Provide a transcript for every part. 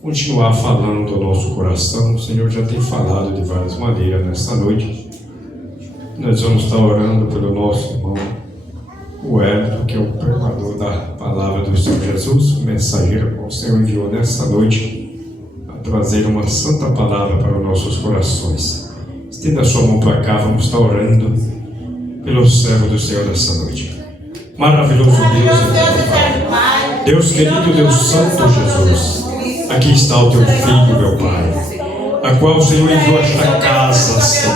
Continuar falando do nosso coração. O Senhor já tem falado de várias maneiras nesta noite. Nós vamos estar orando pelo nosso irmão, o Hélio, que é o pregador da palavra do Senhor Jesus, o mensageiro que o Senhor enviou nesta noite a trazer uma santa palavra para os nossos corações. Estenda a sua mão para cá, vamos estar orando pelo servo do Senhor nesta noite. Maravilhoso Deus, Deus querido, Deus santo Jesus, aqui está o teu filho, meu Pai, a qual o Senhor enviou esta casa, Senhor,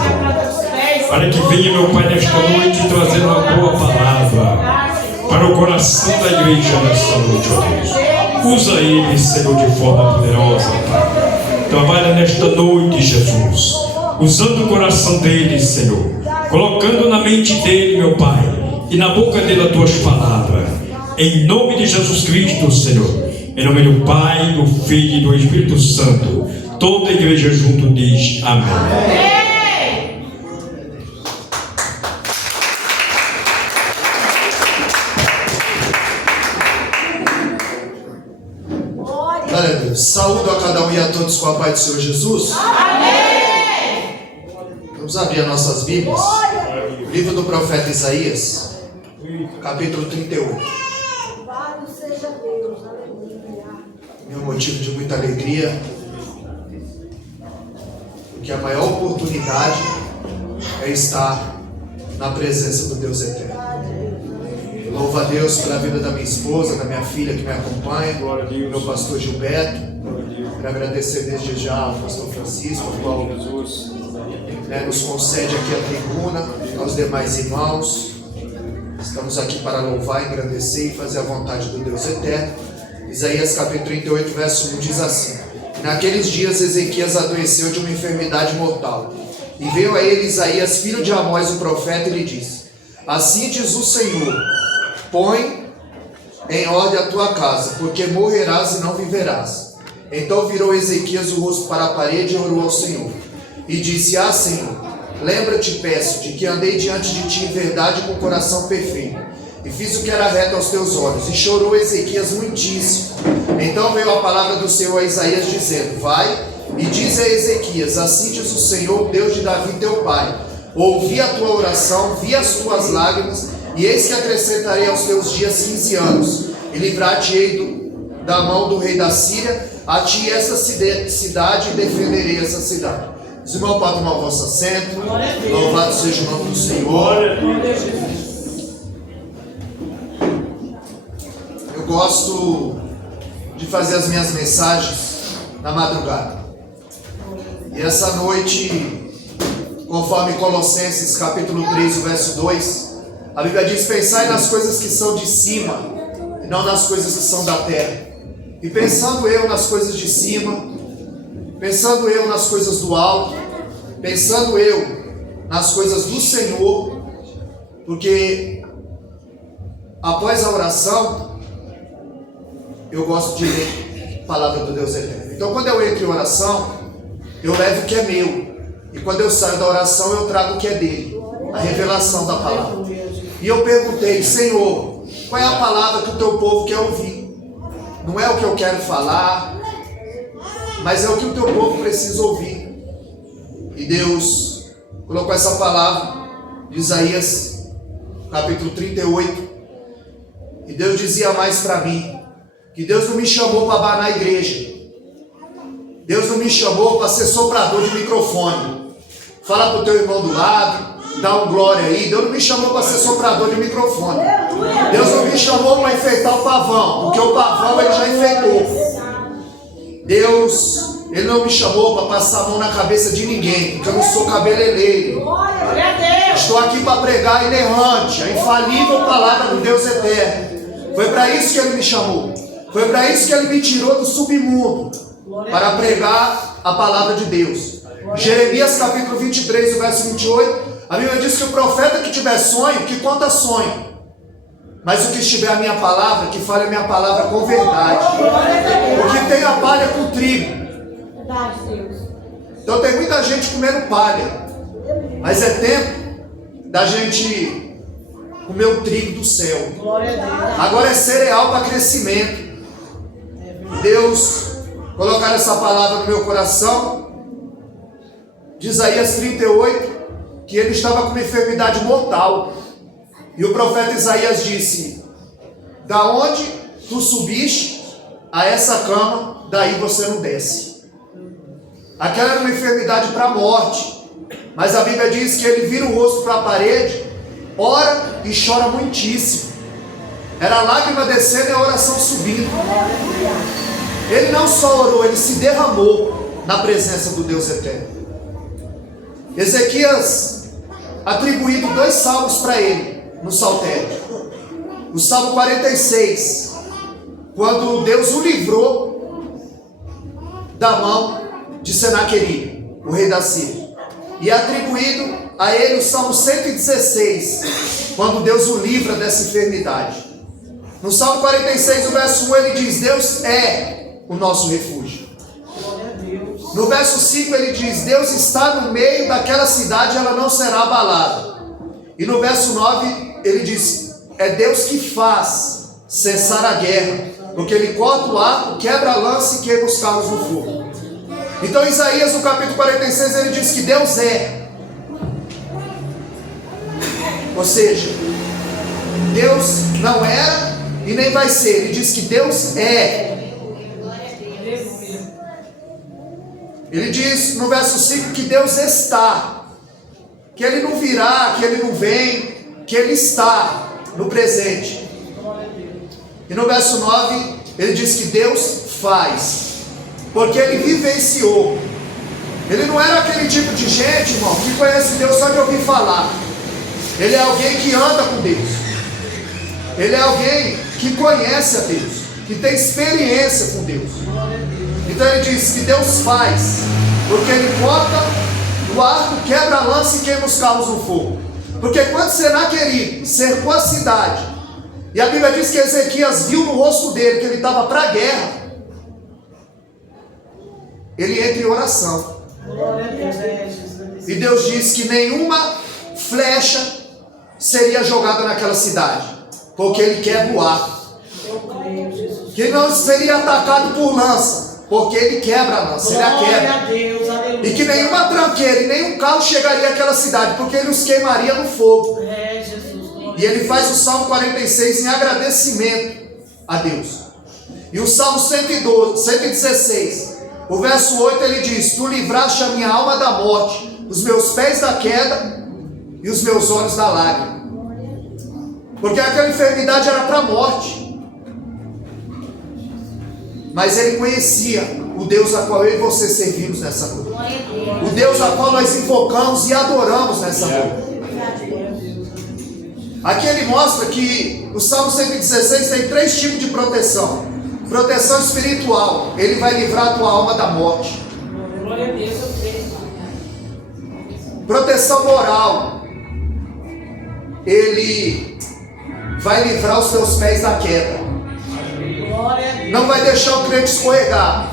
para que venha, meu Pai, nesta noite trazer uma boa palavra para o coração da igreja nesta noite, ó Deus. Usa ele, Senhor, de forma poderosa, Pai. Trabalha nesta noite, Jesus, usando o coração dele, Senhor, colocando na mente dele, meu Pai, e na boca dele as tuas palavras, em nome de Jesus Cristo, Senhor, em nome do Pai, do Filho e do Espírito Santo. Toda a igreja junto diz amém. Amém. Glória a Deus. Saúdo a cada um e a todos com a paz do Senhor Jesus. Amém. Vamos abrir as nossas Bíblias. Livro do profeta Isaías, capítulo 38. Meu motivo de muita alegria, porque a maior oportunidade é estar na presença do Deus Eterno. Louvo a Deus pela vida da minha esposa, da minha filha que me acompanha, meu pastor Gilberto. Quero agradecer desde já ao pastor Francisco, ao qual nos concede aqui a tribuna, aos demais irmãos. Estamos aqui para louvar, engrandecer e fazer a vontade do Deus Eterno. Isaías capítulo 38, verso 1 diz assim: Naqueles dias Ezequias adoeceu de uma enfermidade mortal, e veio a ele Isaías, filho de Amós, o profeta, e lhe disse: Assim diz o Senhor, põe em ordem a tua casa, porque morrerás e não viverás. Então virou Ezequias o rosto para a parede e orou ao Senhor, e disse: Ah, Senhor, lembra-te, peço, de que andei diante de ti em verdade com o coração perfeito, e fiz o que era reto aos teus olhos. E chorou Ezequias muitíssimo. Então veio a palavra do Senhor a Isaías, dizendo: Vai e diz a Ezequias: Assim diz o Senhor, Deus de Davi teu pai, ouvi a tua oração, vi as tuas lágrimas, e eis que acrescentarei aos teus dias 15 anos, e livrar-te-ei da mão do rei da Síria, a ti essa cidade, e defenderei essa cidade. Os irmãos podem tomar o vosso assento. Louvado seja o nome do Senhor. Eu gosto de fazer as minhas mensagens na madrugada. E essa noite, conforme Colossenses capítulo 3, verso 2, a Bíblia diz: Pensai nas coisas que são de cima, e não nas coisas que são da terra. E pensando eu nas coisas de cima, pensando eu nas coisas do alto, pensando eu nas coisas do Senhor, porque após a oração, eu gosto de ler a palavra do Deus Eterno. Então, quando eu entro em oração, eu levo o que é meu. E quando eu saio da oração, eu trago o que é dele, a revelação da palavra. E eu perguntei: Senhor, qual é a palavra que o teu povo quer ouvir? Não é o que eu quero falar, mas é o que o teu povo precisa ouvir. E Deus colocou essa palavra de Isaías capítulo 38. E Deus dizia mais para mim, que Deus não me chamou para abanar a igreja. Deus não me chamou para ser soprador de microfone. Fala para o teu irmão do lado, dá um glória aí. Deus não me chamou para ser soprador de microfone. Deus não me chamou para enfeitar o pavão, porque o pavão ele já enfeitou. Deus, ele não me chamou para passar a mão na cabeça de ninguém, porque eu não sou cabeleireiro. Estou aqui para pregar a inerrante, a infalível palavra do Deus Eterno. Foi para isso que ele me chamou. Foi para isso que ele me tirou do submundo, para pregar a palavra de Deus. Jeremias capítulo 23, verso 28, a Bíblia diz que o profeta que tiver sonho, que conta sonho. Mas o que estiver a minha palavra, que fale a minha palavra com verdade. O que tem a palha com trigo. Então tem muita gente comendo palha, mas é tempo da gente comer o trigo do céu. Agora é cereal para crescimento. Deus colocar essa palavra no meu coração, de Isaías 38, que ele estava com uma enfermidade mortal. E o profeta Isaías disse: da onde tu subiste a essa cama, daí você não desce. Aquela era uma enfermidade para a morte, mas a Bíblia diz que ele vira o rosto para a parede, ora e chora muitíssimo. Era a lágrima descendo e a oração subindo. Ele não só orou, ele se derramou na presença do Deus eterno. Ezequias atribuído 2 salmos para ele no saltério. O Salmo 46, quando Deus o livrou da mão de Senaqueribe, o rei da Síria. E atribuído a ele o Salmo 116, quando Deus o livra dessa enfermidade. No Salmo 46, o verso 1, ele diz: Deus é o nosso refúgio. No verso 5 ele diz: Deus está no meio daquela cidade, ela não será abalada. E no verso 9 ele diz: é Deus que faz cessar a guerra, porque ele corta o arco, quebra a lança e queima os carros no fogo. Então Isaías no capítulo 46 ele diz que Deus é. Ou seja, Deus não era e nem vai ser. Ele diz que Deus é. Ele diz no verso 5 que Deus está, que Ele não virá, que Ele não vem, que Ele está no presente. E no verso 9 ele diz que Deus faz, porque Ele vivenciou. Ele não era aquele tipo de gente, irmão, que conhece Deus só de ouvir falar. Ele é alguém que anda com Deus. Ele é alguém que conhece a Deus, que tem experiência com Deus. Então ele diz que Deus faz, porque Ele corta o arco, quebra a lança e queima os carros no fogo. Porque quando Senaqueribe cercou a cidade, e a Bíblia diz que Ezequias viu no rosto dele que ele estava para a guerra, ele entra em oração. E Deus diz que nenhuma flecha seria jogada naquela cidade, porque Ele quebra o arco. Que ele não seria atacado por lança, porque Ele quebra a lança, Ele a quebra. E que nenhuma tranqueira e nenhum carro chegaria àquela cidade, porque Ele os queimaria no fogo. E ele faz o Salmo 46 em agradecimento a Deus. E o Salmo 116, o verso 8, ele diz: tu livraste a minha alma da morte, os meus pés da queda e os meus olhos da lágrima. Porque aquela enfermidade era para a morte. Mas ele conhecia o Deus a qual eu e você servimos nessa noite. O Deus a qual nós invocamos e adoramos nessa noite. Aqui ele mostra que o Salmo 116 tem 3 tipos de proteção. Proteção espiritual, Ele vai livrar a tua alma da morte. Proteção moral, Ele vai livrar os teus pés da queda. Não vai deixar o crente escorregar.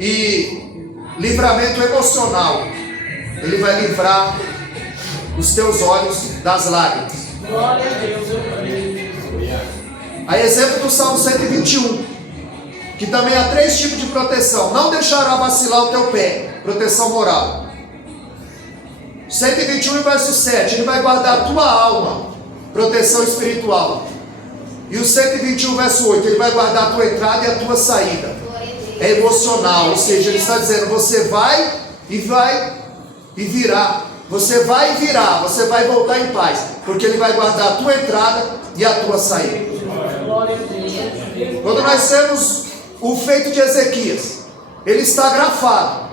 E livramento emocional, Ele vai livrar os teus olhos das lágrimas. Glória a Deus, eu creio. A exemplo do Salmo 121, que também há 3 tipos de proteção. Não deixará vacilar o teu pé, proteção moral. 121 verso 7, Ele vai guardar a tua alma, proteção espiritual. E o 121 verso 8, Ele vai guardar a tua entrada e a tua saída. É emocional, ou seja, Ele está dizendo: você vai e virá. Você vai e virá, você vai voltar em paz, porque Ele vai guardar a tua entrada e a tua saída. Quando nós temos o feito de Ezequias, ele está grafado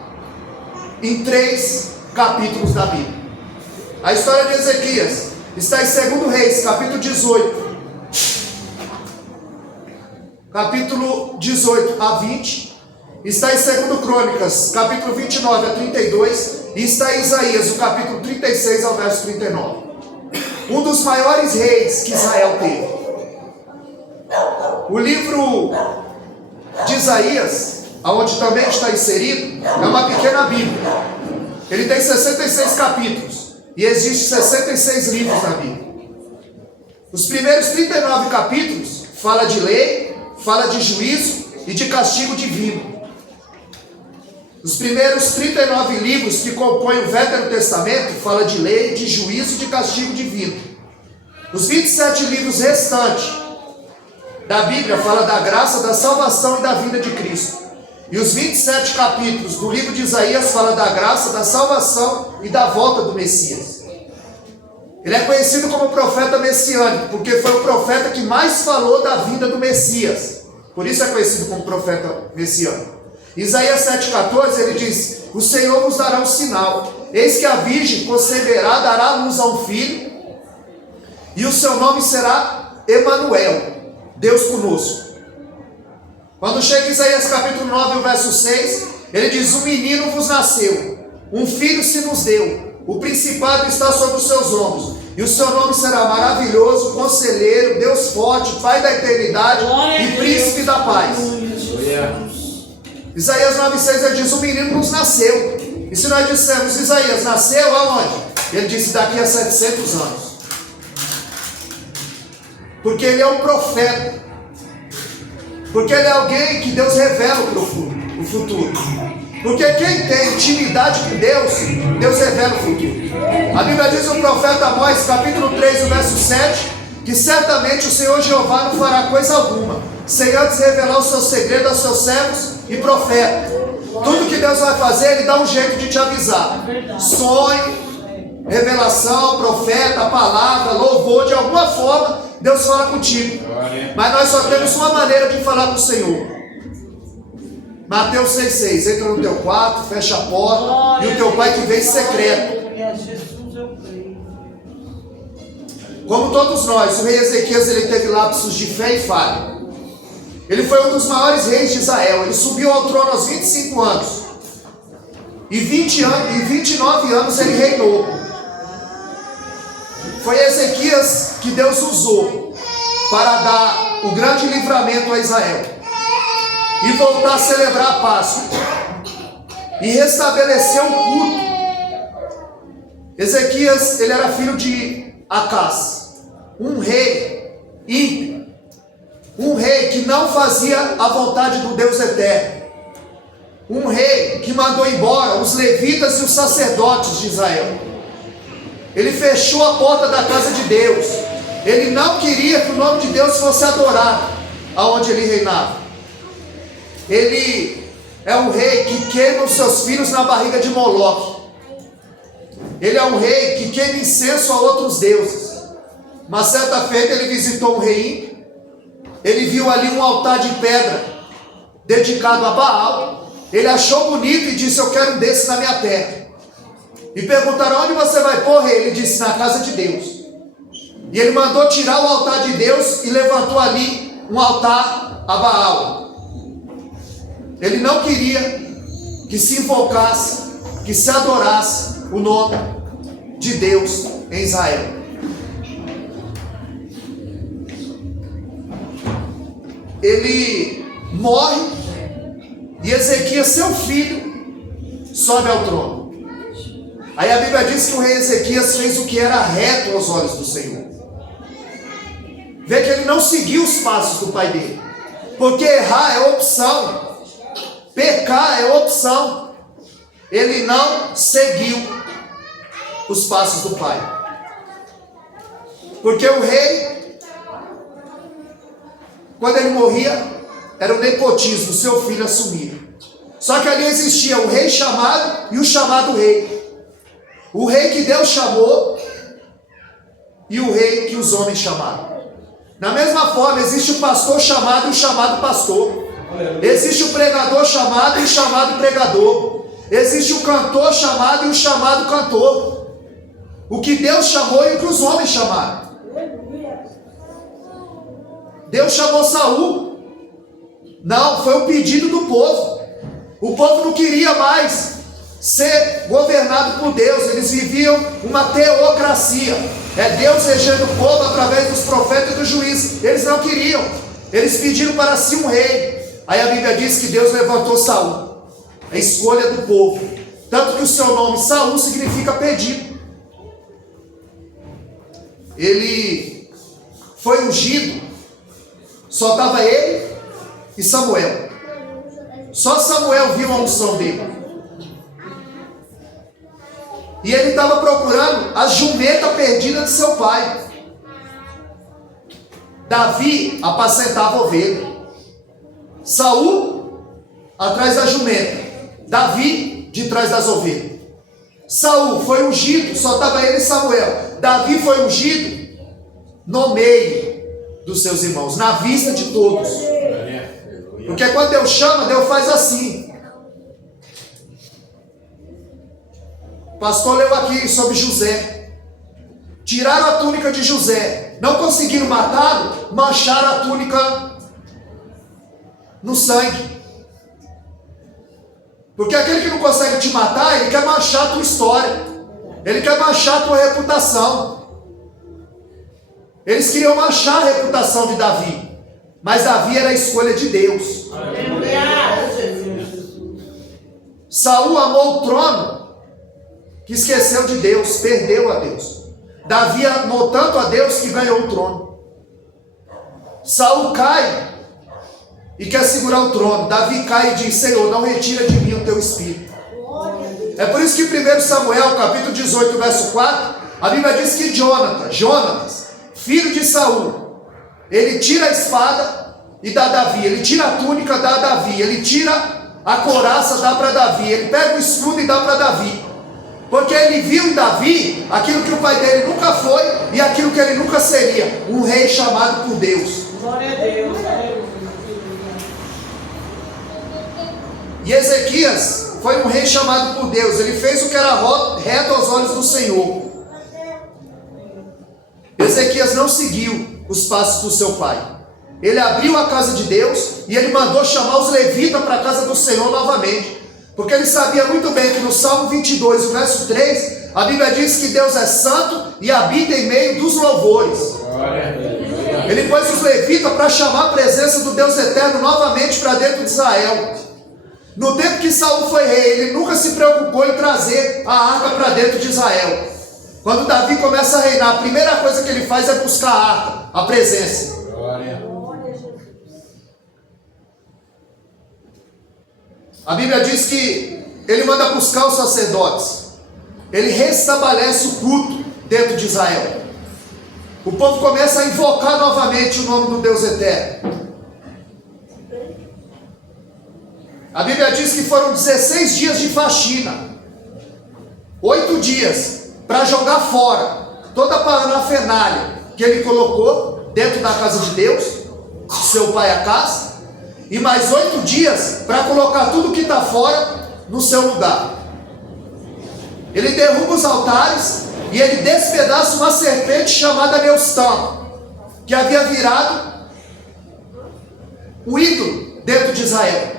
em 3 capítulos da Bíblia. A história de Ezequias está em 2 Reis, capítulo 18. Capítulo 18 a 20. Está em 2 Crônicas, capítulo 29 a 32. E está em Isaías, o capítulo 36 ao verso 39. Um dos maiores reis que Israel teve. O livro de Isaías, onde também está inserido, é uma pequena Bíblia. Ele tem 66 capítulos. E existem 66 livros na Bíblia. Os primeiros 39 capítulos fala de lei, fala de juízo e de castigo divino. Os primeiros 39 livros que compõem o Velho Testamento fala de lei, de juízo e de castigo divino. Os 27 livros restantes da Bíblia fala da graça, da salvação e da vinda de Cristo. E os 27 capítulos do livro de Isaías fala da graça, da salvação e da volta do Messias. Ele é conhecido como profeta messiânico, porque foi o profeta que mais falou da vinda do Messias. Por isso é conhecido como profeta messiânico. Isaías 7,14 ele diz: o Senhor vos dará um sinal, eis que a virgem conceberá, dará luz a um filho, e o seu nome será Emanuel, Deus conosco. Quando chega em Isaías capítulo 9, o verso 6, ele diz: um menino vos nasceu, um filho se nos deu, o principado está sobre os seus ombros, e o seu nome será maravilhoso, conselheiro, Deus forte, Pai da eternidade e príncipe da paz. Isaías 9,6 ele diz: o menino nos nasceu. E se nós dissermos Isaías nasceu aonde? Ele disse: daqui a 700 anos. Porque ele é um profeta. Porque ele é alguém que Deus revela o futuro. Porque quem tem intimidade com Deus, Deus revela o futuro. A Bíblia diz no profeta Amós, capítulo 3, verso 7, que certamente o Senhor Jeová não fará coisa alguma, sem antes revelar o seu segredo aos seus servos e profetas. Tudo que Deus vai fazer, Ele dá um jeito de te avisar. Sonho, revelação, profeta, palavra, louvor, de alguma forma, Deus fala contigo. Mas nós só temos uma maneira de falar com o Senhor. Mateus 6,6, entra no teu quarto, fecha a porta, e o teu pai que vem em secreto. Como todos nós, o rei Ezequias ele teve lapsos de fé e falha. Ele foi um dos maiores reis de Israel. Ele subiu ao trono aos 25 anos. E 29 anos ele reinou. Foi Ezequias que Deus usou para dar o grande livramento a Israel. E voltar a celebrar a Páscoa. E restabelecer o culto. Ezequias, ele era filho de Acás, um rei ímpio. Um rei que não fazia a vontade do Deus eterno. Um rei que mandou embora os levitas e os sacerdotes de Israel. Ele fechou a porta da casa de Deus. Ele não queria que o nome de Deus fosse adorado aonde ele reinava. Ele é um rei que queima os seus filhos na barriga de Moloque. Ele é um rei que queima incenso a outros deuses. Uma certa feita ele visitou um rei ímpio. Ele viu ali um altar de pedra dedicado a Baal. Ele achou bonito e disse: eu quero um desses na minha terra. E perguntaram: onde você vai pôr, rei? Ele disse: na casa de Deus. E ele mandou tirar o altar de Deus e levantou ali um altar a Baal. Ele não queria que se invocasse, que se adorasse o nome de Deus em Israel. Ele morre e Ezequias, seu filho, sobe ao trono. Aí a Bíblia diz que o rei Ezequias fez o que era reto aos olhos do Senhor. Vê que ele não seguiu os passos do pai dele, porque errar é opção, pecar é opção. Ele não seguiu os passos do pai, porque o rei, quando ele morria, era um nepotismo, seu filho assumia. Só que ali existia o rei chamado e o chamado rei. O rei que Deus chamou e o rei que os homens chamaram. Da mesma forma, existe o pastor chamado e o chamado pastor. Existe o pregador chamado e o chamado pregador. Existe o cantor chamado e o chamado cantor. O que Deus chamou e o que os homens chamaram. Deus chamou Saul. Não, foi um pedido do povo. O povo não queria mais ser governado por Deus. Eles viviam uma teocracia. É Deus regendo o povo através dos profetas e dos juízes. Eles não queriam. Eles pediram para si um rei. Aí a Bíblia diz que Deus levantou Saul, a escolha do povo. Tanto que o seu nome Saul significa pedido. Ele foi ungido. Só estava ele e Samuel. Só Samuel viu a unção dele. E ele estava procurando a jumenta perdida de seu pai. Davi apacentava ovelha. Saul atrás da jumenta. Davi de trás das ovelhas. Saul foi ungido, só estava ele e Samuel. Davi foi ungido no meio dos seus irmãos, na vista de todos. Porque quando Deus chama, Deus faz assim. O pastor leu aqui sobre José. Tiraram a túnica de José, não conseguiram matá-lo, mancharam a túnica no sangue. Porque aquele que não consegue te matar, ele quer manchar a tua história, ele quer manchar a tua reputação. Eles queriam manchar a reputação de Davi, mas Davi era a escolha de Deus. Saul amou o trono, que esqueceu de Deus, perdeu a Deus. Davi amou tanto a Deus que ganhou o trono. Saul cai e quer segurar o trono. Davi cai e diz: Senhor, não retira de mim o teu espírito. É por isso que em 1 Samuel, capítulo 18, verso 4, a Bíblia diz que Jonatas, filho de Saul, ele tira a espada e dá a Davi, ele tira a túnica, dá a Davi, ele tira a couraça, dá para Davi, ele pega o escudo e dá para Davi. Porque ele viu em Davi aquilo que o pai dele nunca foi e aquilo que ele nunca seria, um rei chamado por Deus. Glória a Deus. E Ezequias foi um rei chamado por Deus. Ele fez o que era reto aos olhos do Senhor. Ezequias não seguiu os passos do seu pai. Ele abriu a casa de Deus e ele mandou chamar os levitas para a casa do Senhor novamente. Porque ele sabia muito bem que no Salmo 22, o verso 3, a Bíblia diz que Deus é santo e habita em meio dos louvores. Ele pôs os levitas para chamar a presença do Deus eterno novamente para dentro de Israel. No tempo que Saul foi rei, ele nunca se preocupou em trazer a arca para dentro de Israel. Quando Davi começa a reinar, a primeira coisa que ele faz é buscar a arca, a presença. A Bíblia diz que ele manda buscar os sacerdotes. Ele restabelece o culto dentro de Israel. O povo começa a invocar novamente o nome do Deus eterno. A Bíblia diz que foram 16 dias de faxina. 8 dias para jogar fora toda a parafernália que ele colocou dentro da casa de Deus, seu pai a casa. E mais 8 dias para colocar tudo que está fora no seu lugar. Ele derruba os altares e ele despedaça uma serpente chamada Neustã, que havia virado o ídolo dentro de Israel.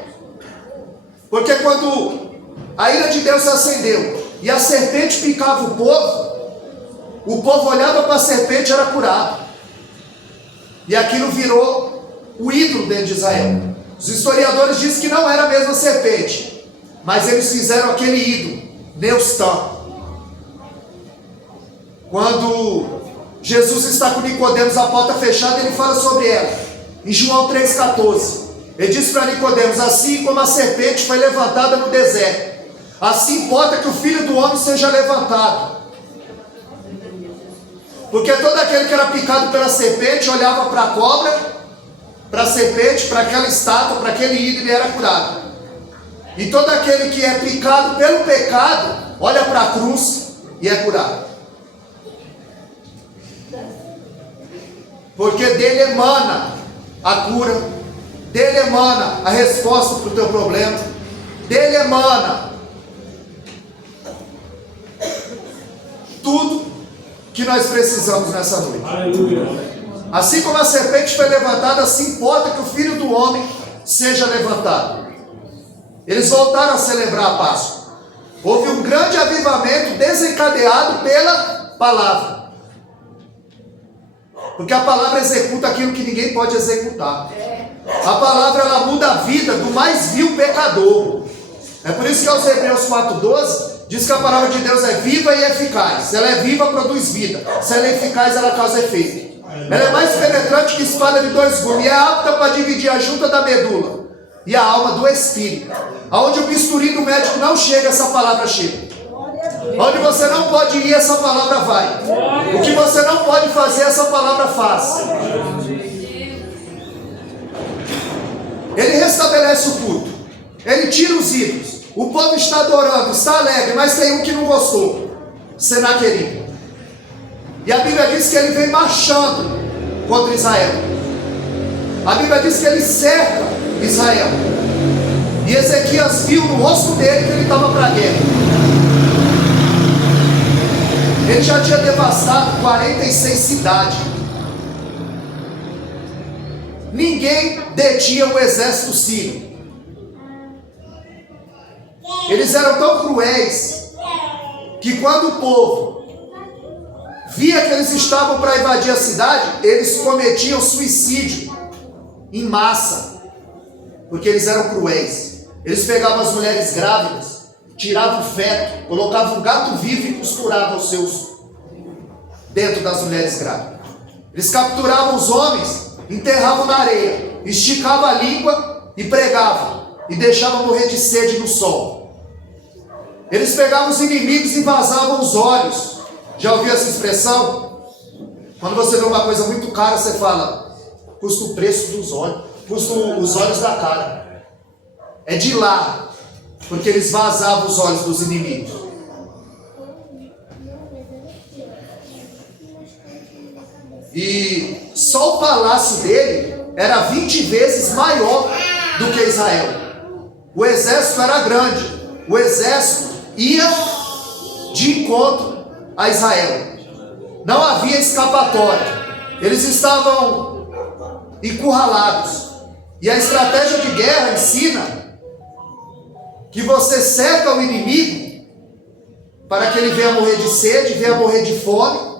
Porque quando a ira de Deus se acendeu e a serpente picava o povo olhava para a serpente e era curado. E aquilo virou o ídolo dentro de Israel. Os historiadores dizem que não era a mesma serpente, mas eles fizeram aquele ídolo, Neustã. Quando Jesus está com Nicodemos, a porta fechada, ele fala sobre ela. Em João 3,14, ele diz para Nicodemos: assim como a serpente foi levantada no deserto, assim importa que o Filho do Homem seja levantado. Porque todo aquele que era picado pela serpente olhava para a cobra, para a serpente, para aquela estátua, para aquele ídolo, e era curado. E todo aquele que é picado pelo pecado olha para a cruz e é curado. Porque dele emana a cura, dele emana a resposta para o teu problema, dele emana tudo que nós precisamos nessa noite. Aleluia. Assim como a serpente foi levantada, assim importa que o Filho do Homem seja levantado. Eles voltaram a celebrar a Páscoa. Houve um grande avivamento desencadeado pela palavra. Porque a palavra executa aquilo que ninguém pode executar. A palavra, ela muda a vida do mais vil pecador. É por isso que aos Hebreus 4,12 diz que a palavra de Deus é viva e eficaz. Se ela é viva, produz vida. Se ela é eficaz, ela causa efeito. Ela é mais penetrante que espada de dois gumes. E é apta para dividir a junta da medula e a alma do espírito. Aonde o bisturi do médico não chega, essa palavra chega. Onde você não pode ir, essa palavra vai. O que você não pode fazer, essa palavra faz. Ele restabelece o culto. Ele tira os ídolos. O povo está adorando, está alegre, mas tem um que não gostou. Senaqueribe. E a Bíblia diz que ele vem marchando contra Israel. A Bíblia diz que ele cerca Israel. E Ezequias viu no rosto dele que ele estava para a guerra. Ele já tinha devastado 46 cidades. Ninguém detinha o exército sírio. Eles eram tão cruéis que quando o povo via que eles estavam para invadir a cidade, eles cometiam suicídio em massa, porque eles eram cruéis. Eles pegavam as mulheres grávidas, tiravam o feto, colocavam um gato vivo e costuravam os seus dentro das mulheres grávidas. Eles capturavam os homens, enterravam na areia, esticavam a língua e pregavam, e deixavam morrer de sede no sol. Eles pegavam os inimigos e vazavam os olhos. Já ouviu essa expressão? Quando você vê uma coisa muito cara, você fala, custa o preço dos olhos, custa os olhos da cara. É de lá, porque eles vazavam os olhos dos inimigos. E só o palácio dele era 20 vezes maior do que Israel. O exército era grande. O exército ia de encontro a Israel. Não havia escapatória. Eles estavam encurralados. E a estratégia de guerra ensina que você cerca o inimigo para que ele venha morrer de sede, venha morrer de fome,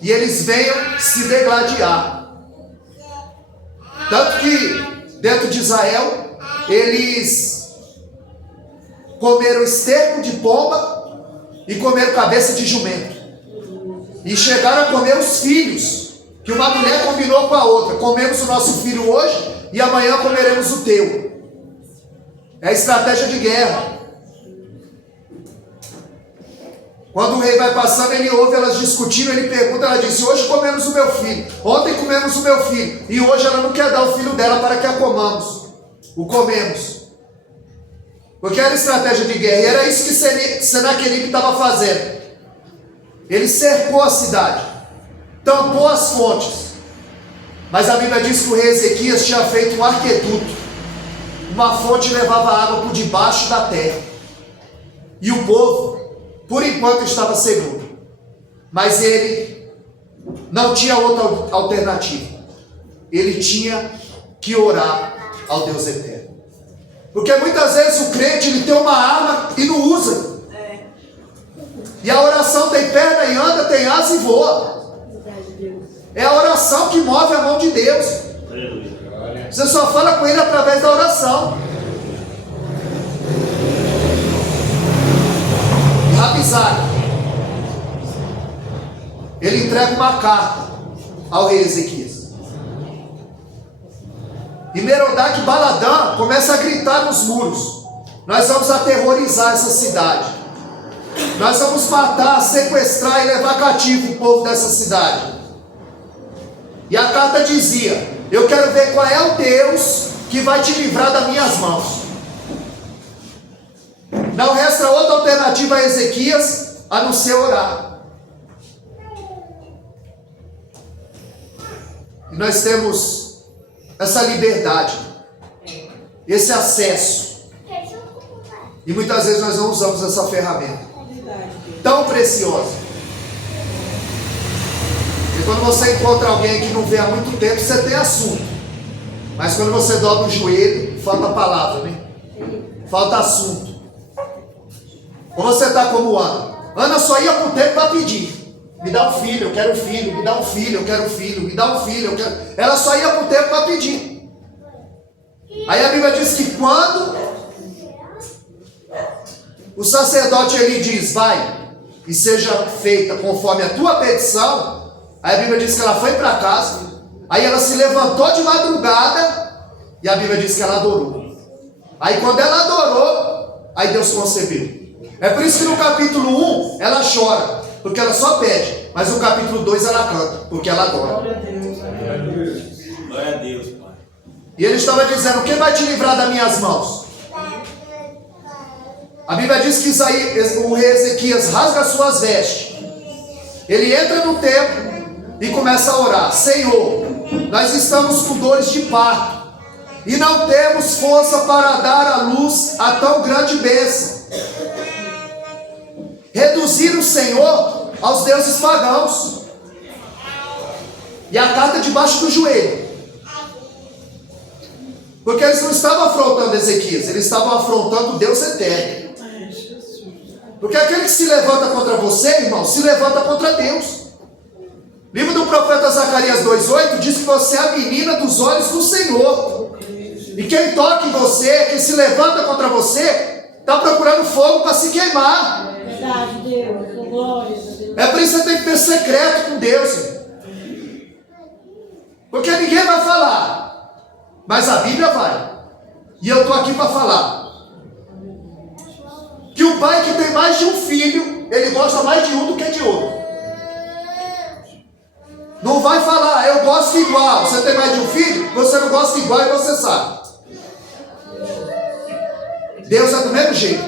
e eles venham se degladiar. Tanto que dentro de Israel eles comeram esterco de pomba e comeram cabeça de jumento, e chegaram a comer os filhos, que uma mulher combinou com a outra: comemos o nosso filho hoje e amanhã comeremos o teu. É a estratégia de guerra. Quando o rei vai passando, ele ouve elas discutindo, ele pergunta, ela diz: hoje comemos o meu filho, ontem comemos o meu filho, e hoje ela não quer dar o filho dela para que a comamos. O comemos. Porque era estratégia de guerra, e era isso que Senaqueribe estava fazendo. Ele cercou a cidade, tampou as fontes. Mas a Bíblia diz que o rei Ezequias tinha feito um arqueduto. Uma fonte levava água por debaixo da terra. E o povo, por enquanto, estava seguro. Mas ele não tinha outra alternativa. Ele tinha que orar ao Deus eterno. Porque muitas vezes o crente, ele tem uma arma e não usa. E a oração tem perna e anda, tem asa e voa. É a oração que move a mão de Deus. Você só fala com ele através da oração. E Rabizai, ele entrega uma carta ao rei Ezequias. E Merodach Baladã começa a gritar nos muros: nós vamos aterrorizar essa cidade. Nós vamos matar, sequestrar e levar cativo o povo dessa cidade. E a carta dizia: eu quero ver qual é o Deus que vai te livrar das minhas mãos. Não resta outra alternativa a Ezequias a não ser orar. E nós temos essa liberdade, esse acesso. E muitas vezes nós não usamos essa ferramenta tão preciosa. E quando você encontra alguém que não vê há muito tempo, você tem assunto. Mas quando você dobra o joelho, falta palavra, né? Falta assunto. Ou você está como Ana. Ana só ia para o templo para pedir: me dá um filho, eu quero um filho, me dá um filho, eu quero um filho, me dá um filho, eu quero. Ela só ia para o templo para pedir. Aí a Bíblia diz que quando o sacerdote ele diz: vai e seja feita conforme a tua petição, Aí a Bíblia diz que ela foi para casa. Aí ela se levantou de madrugada. E a Bíblia diz que ela adorou. Aí quando ela adorou, aí Deus concebeu. É por isso que no capítulo 1 ela chora, porque ela só pede. Mas no capítulo 2 ela canta, porque ela adora. Glória a Deus. Glória a Deus, Pai. E ele estava dizendo: quem vai te livrar das minhas mãos? A Bíblia diz que o rei Ezequias rasga suas vestes. Ele entra no templo e começa a orar: Senhor, nós estamos com dores de parto e não temos força para dar à luz a tão grande bênção. Reduzir o Senhor aos deuses pagãos. E a carta debaixo do joelho. Porque eles não estavam afrontando Ezequias, eles estavam afrontando o Deus eterno. Porque aquele que se levanta contra você, irmão, se levanta contra Deus. Livro do profeta Zacarias 2,8 diz que você é a menina dos olhos do Senhor. E quem toca em você, quem se levanta contra você, está procurando fogo para se queimar. Verdade, Deus. Glória a Deus. É por isso que você tem que ter secreto com Deus, irmão. Porque ninguém vai falar, mas a Bíblia vai. E eu estou aqui para falar que o pai que tem mais de um filho, ele gosta mais de um do que de outro. Não vai falar: eu gosto igual. Você tem mais de um filho, você não gosta igual e você sabe. Deus é do mesmo jeito.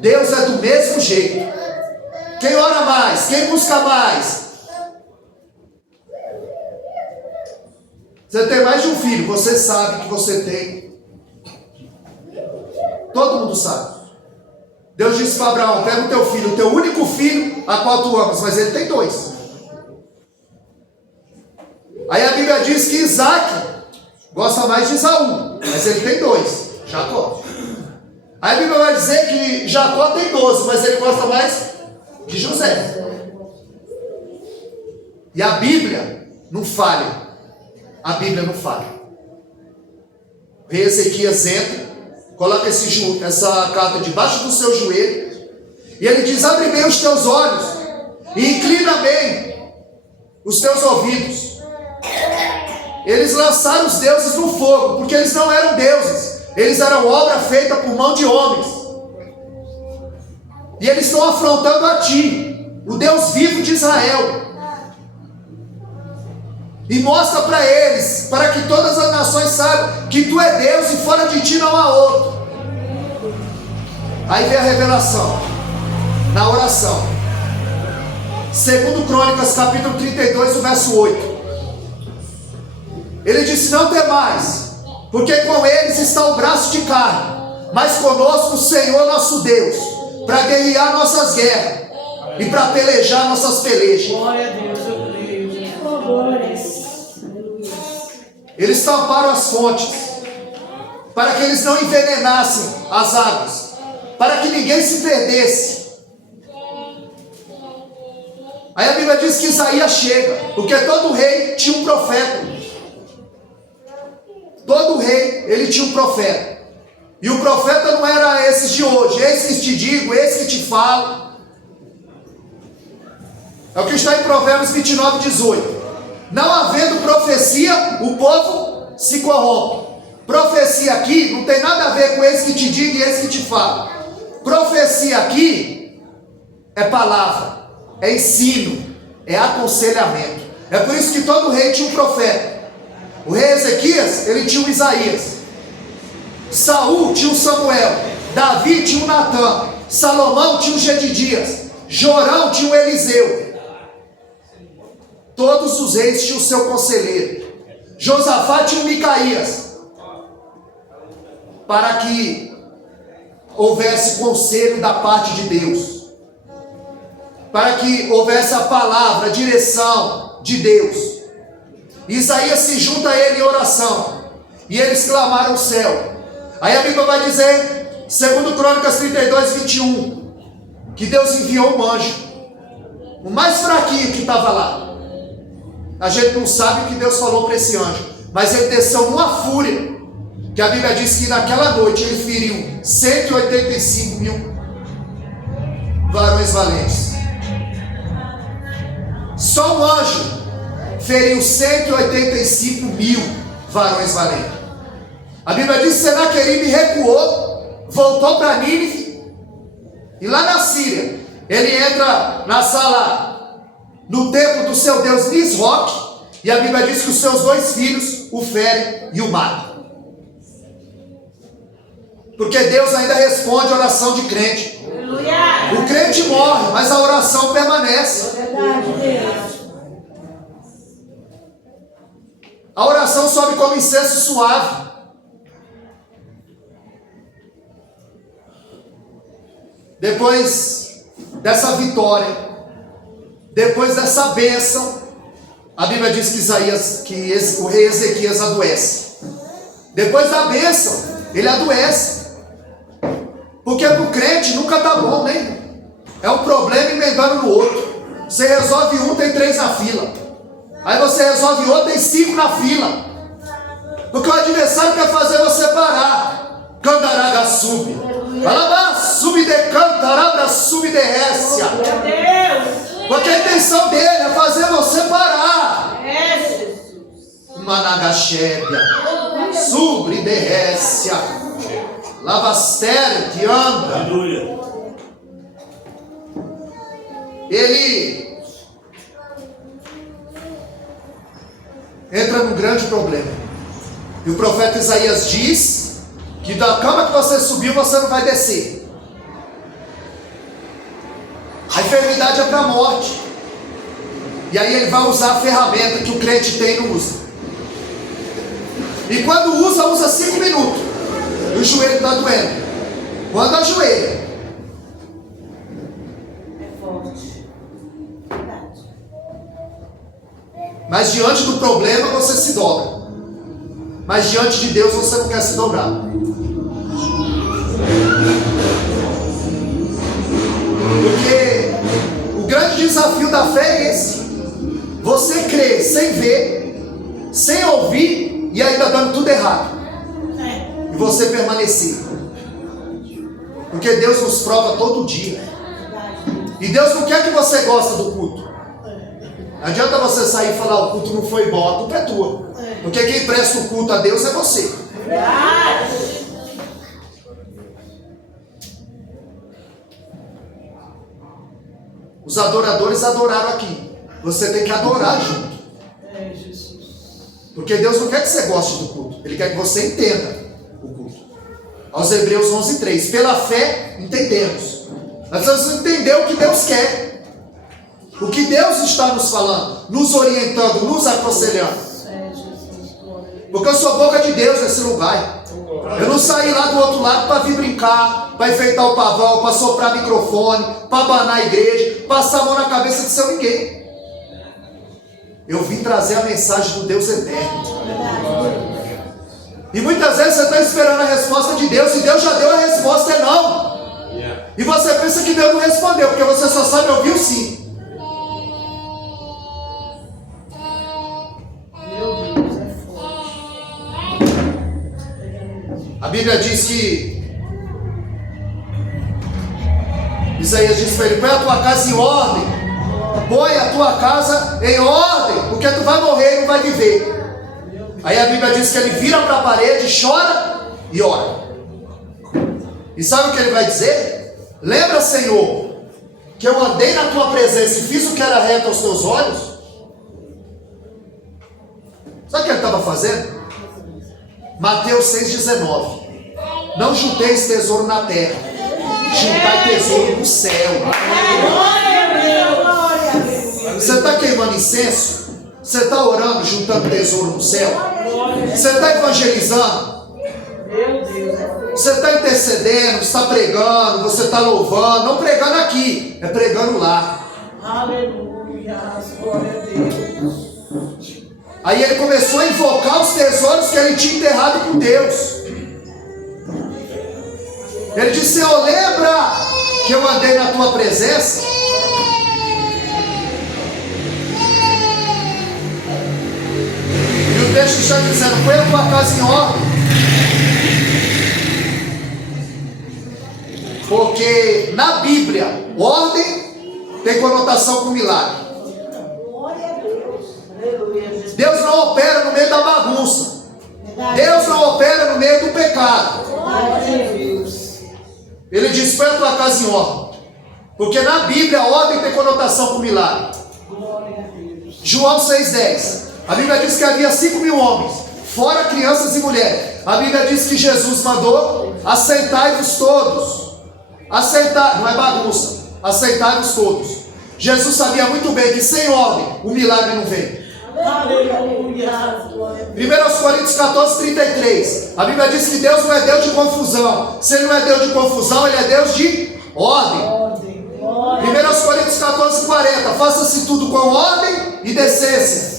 Deus é do mesmo jeito. Quem ora mais, quem busca mais. Você tem mais de um filho, você sabe que você tem. Todo mundo sabe. Deus disse para Abraão: pega o teu filho, o teu único filho, a qual tu amas, mas ele tem dois. Aí a Bíblia diz que Isaac gosta mais de Esaú, mas ele tem dois, Jacó. Aí a Bíblia vai dizer que Jacó tem 12, mas ele gosta mais de José. E a Bíblia não falha. A Bíblia não falha. O rei Ezequias entra, coloca essa carta debaixo do seu joelho, e ele diz: abre bem os teus olhos e inclina bem os teus ouvidos. Eles lançaram os deuses no fogo, porque eles não eram deuses, eles eram obra feita por mão de homens. E eles estão afrontando a ti, o Deus vivo de Israel. E mostra para eles, para que todas as nações saibam que tu é Deus e fora de ti não há outro. Aí vem a revelação, na oração. 2 Crônicas, capítulo 32, o verso 8. Ele disse: não temais, porque com eles está o braço de carne, mas conosco o Senhor nosso Deus, para guerrear nossas guerras e para pelejar nossas pelejas. Glória a Deus, eu creio. Glórias. Eles tamparam as fontes, para que eles não envenenassem as águas, para que ninguém se perdesse. Aí a Bíblia diz que Isaías chega, porque todo rei tinha um profeta. Todo rei, ele tinha um profeta. E o profeta não era esses de hoje: eis que te digo, eis que te falo. É o que está em Provérbios 29, 18. Não havendo profecia, o povo se corrompe. Profecia aqui não tem nada a ver com esse que te diga e esse que te fala. Profecia aqui é palavra, é ensino, é aconselhamento. É por isso que todo rei tinha um profeta. O rei Ezequias, ele tinha um Isaías. Saul tinha um Samuel. Davi tinha um Natã. Salomão tinha um Gedidias. Jorão tinha um Eliseu. Todos os reis tinham o seu conselheiro. Josafá tinha um Micaías, para que houvesse conselho da parte de Deus, para que houvesse a palavra, a direção de Deus. Isaías se junta a ele em oração, e eles clamaram o céu. Aí a Bíblia vai dizer, 2 Crônicas 32, 21, que Deus enviou um anjo, o mais fraquinho que estava lá. A gente não sabe o que Deus falou para esse anjo, mas ele desceu numa fúria, que a Bíblia diz que naquela noite ele feriu 185.000 varões valentes. Só um anjo feriu 185.000 varões valentes. A Bíblia diz que Senaqueribe recuou, voltou para Nínive, e lá na Síria, ele entra na sala, no templo do seu Deus Nisroque, e a Bíblia diz que os seus 2 filhos o ferem e o matam. Porque Deus ainda responde a oração de crente. O crente morre, mas a oração permanece. Verdade, Deus. A oração sobe como incenso suave. Depois dessa vitória, depois dessa bênção, a Bíblia diz que o rei Ezequias adoece. Depois da bênção, ele adoece. Porque para o crente nunca está bom, né? É um problema emendando no outro. Você resolve um, tem 3 na fila. Aí você resolve outro, tem 5 na fila. Porque o adversário quer fazer você parar. Candaraga sube. Alabá, sube de cantarabra, sube de récia. Porque a intenção dele é fazer você parar. Managachébia, sube de récia. Lavastério que anda. Aleluia. Ele entra num grande problema. E o profeta Isaías diz que da cama que você subiu, você não vai descer. A enfermidade é para a morte. E aí ele vai usar a ferramenta que o crente tem e não usa. E quando usa 5 minutos. E o joelho está doendo. Quando ajoelha, É forte. Verdade. mas diante do problema você se dobra. Mas diante de Deus você não quer se dobrar. Porque o grande desafio da fé é esse. Você crer sem ver, sem ouvir e ainda dando tudo errado. E você permanecer. Porque Deus nos prova todo dia. E Deus não quer que você goste do culto. Não adianta você sair e falar: o culto não foi bom, a culpa é tua. Porque quem presta o culto a Deus é você. Os adoradores adoraram aqui. Você tem que adorar junto. Porque Deus não quer que você goste do culto. Ele quer que você entenda o culto. Aos Hebreus 11:3. Pela fé entendemos. Nós precisamos entender o que Deus quer. O que Deus está nos falando, nos orientando, nos aconselhando. Porque eu sou boca de Deus nesse lugar. Eu não saí lá do outro lado para vir brincar, para enfeitar o pavão, para soprar microfone, para abanar a igreja, passar a mão na cabeça de seu ninguém. Eu vim trazer a mensagem do Deus eterno. E muitas vezes você está esperando a resposta de Deus, e Deus já deu a resposta, é não. E você pensa que Deus não respondeu, porque você só sabe ouvir o sim. A Bíblia diz que Isaías diz para ele: põe a tua casa em ordem. Põe a tua casa em ordem, porque tu vai morrer e não vai viver. Aí a Bíblia diz que ele vira para a parede, chora e ora. E sabe o que ele vai dizer? Lembra, Senhor, que eu andei na tua presença e fiz o que era reto aos teus olhos? Sabe o que ele estava fazendo? Mateus 6,19. Não junteis tesouro na terra, juntai tesouro no céu. Você está queimando incenso? Você está orando, juntando tesouro no céu? Você está evangelizando? Você está intercedendo, você está pregando, você está louvando? Não pregando aqui, é pregando lá. Aleluia, glória a Deus. Aí ele começou a invocar os tesouros que ele tinha enterrado com Deus. Ele disse: Senhor, lembra que eu andei na tua presença? E o texto está dizendo: põe a tua casa em ordem. Porque na Bíblia, ordem tem conotação com milagre. Aleluia, Jesus. Deus não opera no meio da bagunça. Verdade. Deus não opera no meio do pecado. Glória a Deus. Ele diz: põe a tua casa em ordem. Porque na Bíblia a ordem tem conotação com milagre. Glória a Deus. João 6,10. A Bíblia diz que havia 5.000 homens, fora crianças e mulheres. A Bíblia diz que Jesus mandou: assentai-vos todos. Assentar, não é bagunça. Assentai-vos todos. Jesus sabia muito bem que sem ordem o milagre não vem. Aleluia. Glória a Deus. 1 Coríntios 14:33. A Bíblia diz que Deus não é Deus de confusão. Se Ele não é Deus de confusão, Ele é Deus de ordem. Ordem. Glória 1 Coríntios 14:40. Faça-se tudo com ordem e decência.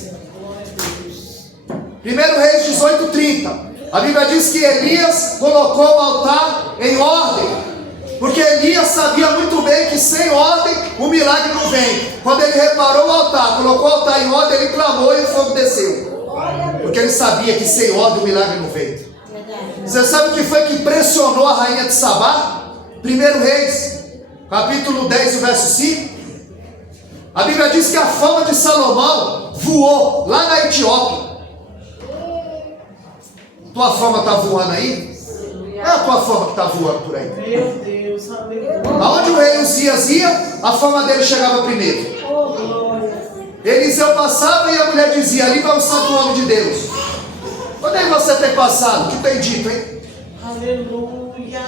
a Deus. 1 Reis 18:30. A Bíblia diz que Elias colocou o altar em ordem. Porque Elias sabia muito bem que sem ordem o milagre não vem. Quando ele reparou o altar, colocou o altar em ordem, ele clamou e o fogo desceu. Porque ele sabia que sem ordem o milagre não veio. Verdade. Você sabe o que foi que pressionou a rainha de Sabá? 1 Reis, capítulo 10, o verso 5. A Bíblia diz que a fama de Salomão voou lá na Etiópia. Tua fama está voando aí? É a tua fama que está voando por aí. Meu Deus, aleluia. Aonde o rei Uzias ia, a fama dele chegava primeiro. Oh, glória. Eliseu passava e a mulher dizia: ali vai o santo homem de Deus. Onde é que você tem passado? O que tem dito, hein? Aleluia.